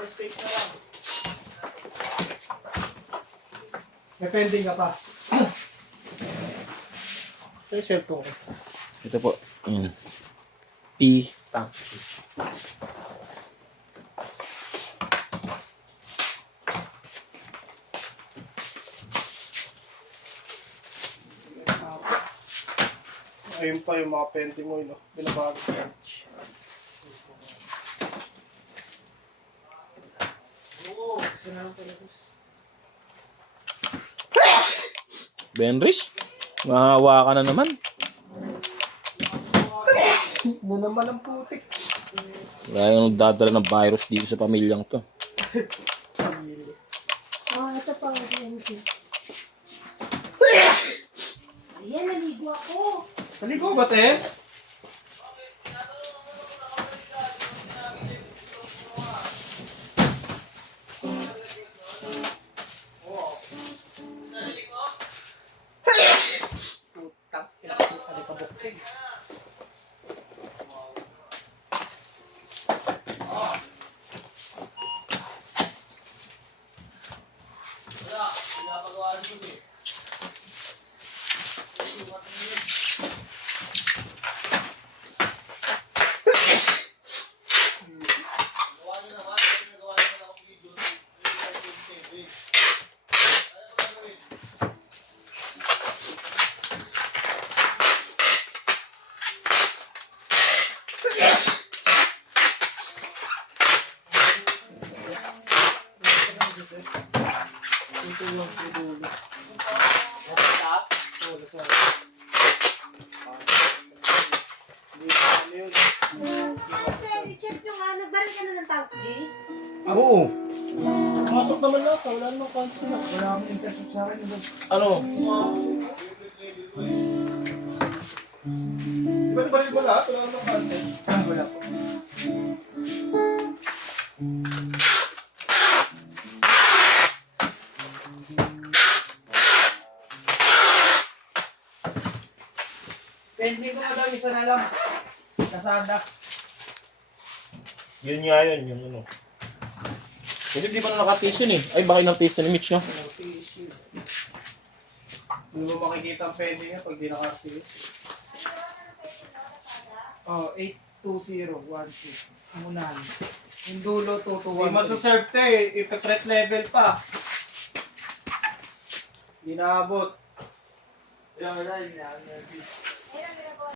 respect na lang. May pending ka pa. Sa cellphone ko. Ito po. Ayan. P. Tang. Ayun pa yung mga pending mo, no? Binabago sa edge. Oo, kasi na lang talaga. Benris? Mahawa ka na naman. Na naman ang putik. Wala yung dadala ng virus dito sa pamilyang to. Ito pa. Ayan, naligo ako. Naligo ba, te? Putang, kinakasip ka ni kabukting. Ito yung pidulo. Sir, i-check yung nagbaril ka na ng tank, G? Oo. Masok naman lahat. Wala namang kanto na. Wala akong intercept sa akin. Ano? Ba't baril mo lahat? Wala akong content. Wala po. Pending ko na daw, isa na lang. Kasada. Yun nga yun. Yung ano. Kasi di ba na naka-taste yun eh. Ay, baka yung taste na ni Mitch, no? Hindi mo makikita ang pending niya pag di naka-activate. Oh, 82012. Ang unahan. Yung dulo, 221. Hindi masaserve te. Ipa-threat level pa. Hindi naabot. Ayun,